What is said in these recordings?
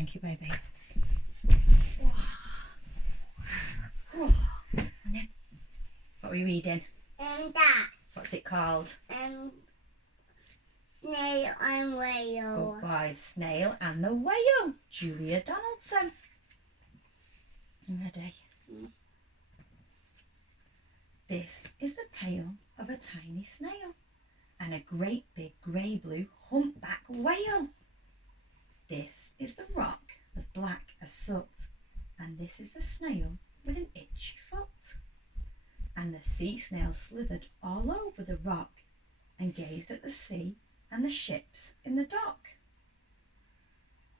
Thank you, baby. What are we reading? That. What's it called? Snail and Whale. Good boy. Snail and the Whale. Julia Donaldson. You ready? This is the tale of a tiny snail and a great big grey-blue humpback whale. This is the rock as black as soot, and this is the snail with an itchy foot. And the sea snail slithered all over the rock and gazed at the sea and the ships in the dock.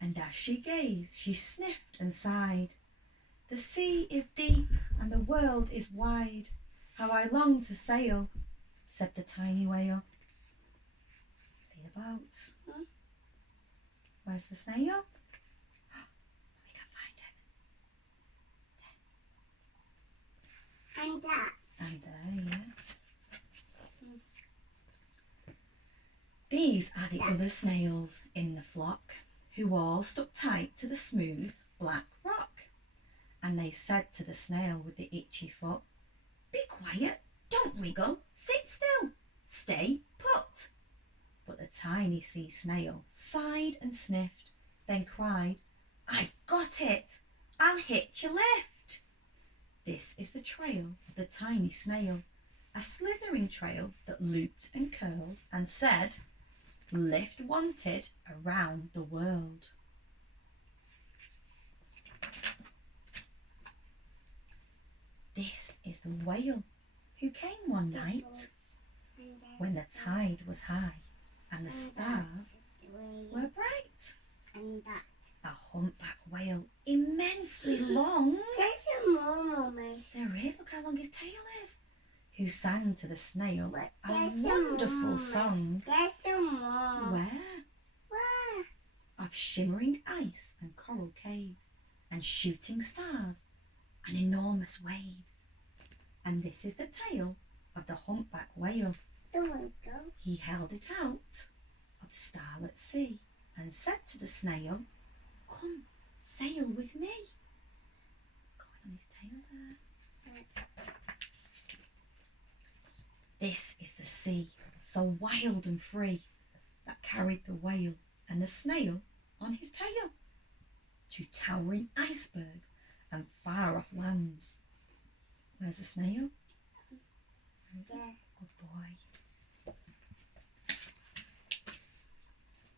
And as she gazed, she sniffed and sighed. The sea is deep and the world is wide. How I long to sail, said the tiny whale. See the boats? Where's the snail? We can't find it. And that. And there, yeah. These are the other snails in the flock, who all stuck tight to the smooth black rock. And they said to the snail with the itchy foot, "Be quiet, don't wiggle, sit still, stay put." But the tiny sea snail sighed and sniffed, then cried, "I've got it, I'll hitch a lift." This is the trail of the tiny snail, a slithering trail that looped and curled and said, "Lift wanted around the world." This is the whale who came one night when the tide was high and the stars were bright. And that. A humpback whale, immensely long. There's more, Mummy. There is, look how long his tail is. Who sang to the snail But a there's some wonderful more. song. There's some more. Where? Where? Of shimmering ice and coral caves and shooting stars and enormous waves. And this is the tale of the humpback whale. The wiggle. He held it out of the starlit sea and said to the snail, "Come, sail with me." Going on his tail there. This is the sea, so wild and free, that carried the whale and the snail on his tail to towering icebergs and far-off lands. Where's the snail? There. Good boy.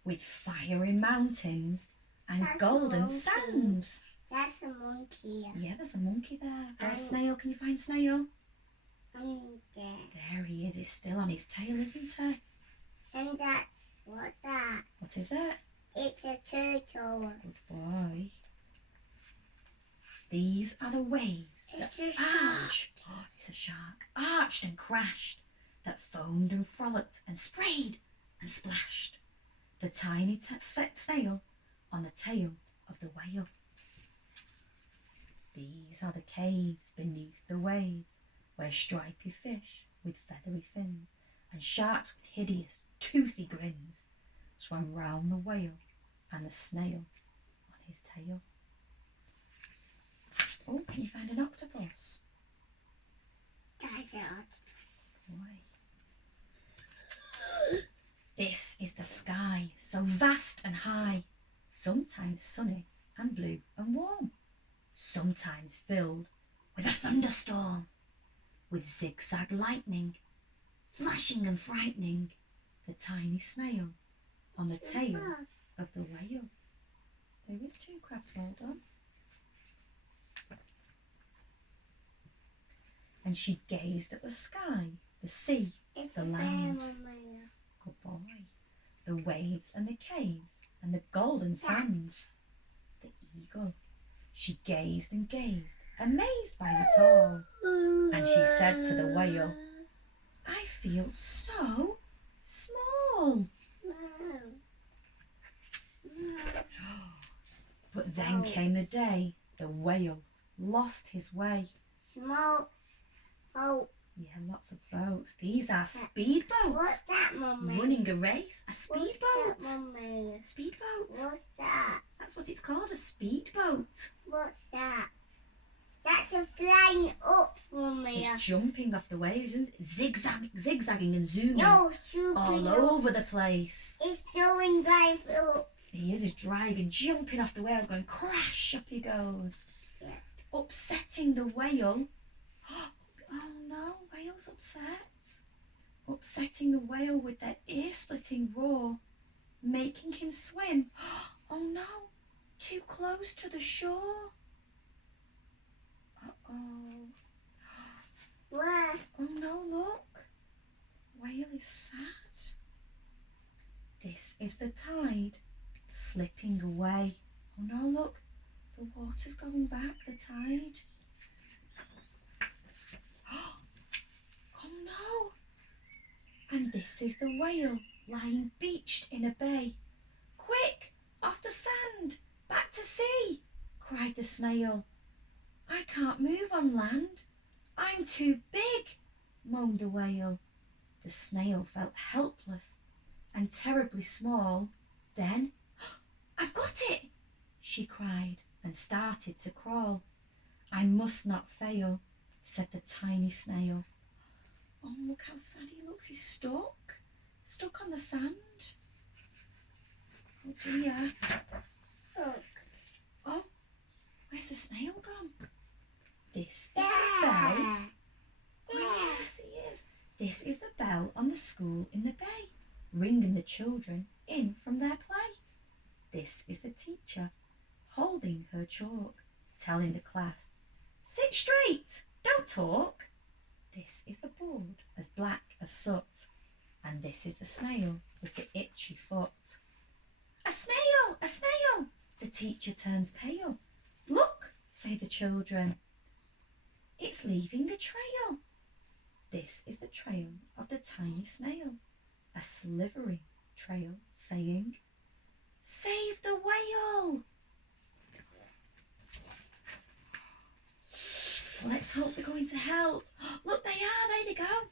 With fiery mountains and That's a golden monkey. sands. That's a monkey. Yeah, there's a monkey there. Where's And- snail? Can you find snail? There. There he is. He's still on his tail, isn't he? And that's, what's that? What is it? It's a turtle. Good boy. These are the waves It's that a shark. arch. Oh, it's a shark. Arched and crashed, that foamed and frolicked and sprayed and splashed. The tiny snail on the tail of the whale. These are the caves beneath the waves, where stripy fish with feathery fins and sharks with hideous toothy grins swam round the whale and the snail on his tail. Oh, can you find an octopus? That's an octopus. Boy. This is the sky, so vast and high, sometimes sunny and blue and warm, sometimes filled with a thunderstorm, with zigzag lightning, flashing and frightening the tiny snail on the tail of the whale. There is 2 crabs, well done. And she gazed at the sky, the sea, It's the a land. bear, Mummy. Good boy. The waves and the caves and the golden sands. The eagle. She gazed and gazed, amazed by it all. And she said to the whale, "I feel so small." But then came the day the whale lost his way. Smokes. Oh, Yeah, lots of boats. These are speedboats. what's that, Mummy? Running a race. A What's speedboat. that, Mummy? Speedboat. What's that? That's That's what it's called, a speedboat. What's that? That's a flying up, Mummy. It's jumping off the waves, isn't it? Zigzagging and zooming No, swooping all up. over the place. It's going right up. He's driving, jumping off the whales, going crash, up he goes. Yeah. Upsetting the whale. Oh no, whale's upset. Upsetting the whale with their ear-splitting roar, making him swim. Oh no, too close to the shore. Uh-oh. Where? Oh no, look. Whale is sad. This is the tide slipping away. Oh no, look. The water's going back, the tide. Oh no. And this is the whale lying beached in a bay. Quick, off the sand, back to sea, cried the snail. I can't move on land. I'm too big, moaned the whale. The snail felt helpless and terribly small. Then, I've got it, she cried and started to crawl. I must not fail, said the tiny snail. Oh, look how sad he looks. He's stuck on the sand. Oh dear. Look. Oh, where's the snail gone? This is the bell. Oh, yes, he is. This is the bell on the school in the bay, ringing the children in from their play. This is the teacher, holding her chalk, telling the class, sit straight, don't talk. This is the board, as black as soot, and this is the snail with the itchy foot. A snail, a snail! The teacher turns pale. Look, say the children, it's leaving a trail. This is the trail of the tiny snail, a slithering trail saying, save the whale! Let's hope they're going to help. Look, they are, there they go.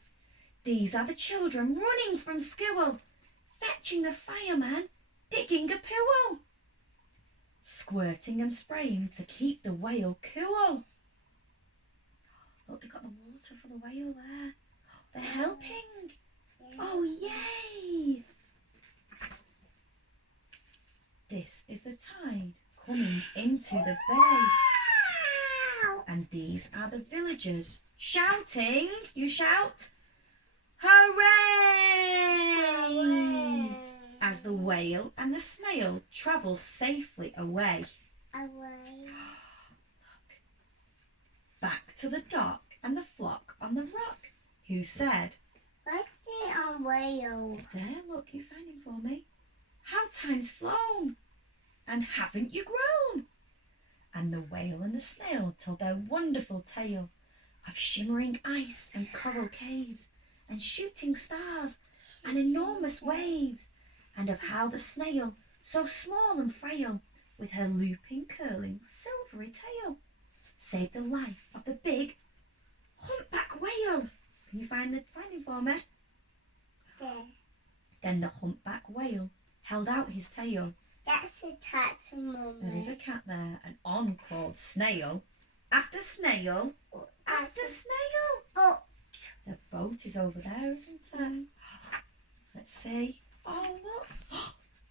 These are the children running from school, fetching the fireman, digging a pool, squirting and spraying to keep the whale cool. Look, they've got the water for the whale there. They're helping. Oh, yay! This is the tide coming into the bay. And these are the villagers shouting, you shout, hooray! As the whale and the snail travel safely away. Away. Look. Back to the dock and the flock on the rock, who said, What's the on whale? there, look, you found him for me. How time's flown, and haven't you grown? And the whale and the snail told their wonderful tale of shimmering ice and coral caves and shooting stars and enormous waves, and of how the snail, so small and frail, with her looping, curling, silvery tail, saved the life of the big humpback whale. Can you find him for me? There. Then the humpback whale held out his tail. That's a cat, Mummy. There is a cat there, and on crawled snail after snail after snail. Boat. The boat is over there, isn't it? Let's see. Oh, look.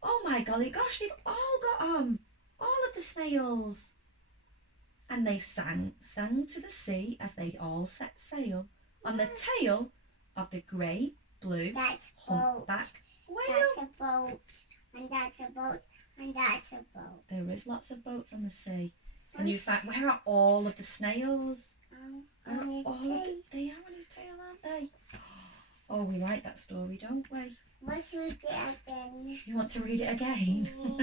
Oh, my golly gosh, they've all got on. All of the snails. And they sang to the sea as they all set sail on the tail of the great blue That's a boat. humpback whale. That's a boat. And that's a boat. And that's a boat. There is lots of boats on the sea. And you find, where are all of the snails? On his All of tail. they are on his tail, aren't they? Oh, we like that story, don't we? Let's read it again. You want to read it again? No.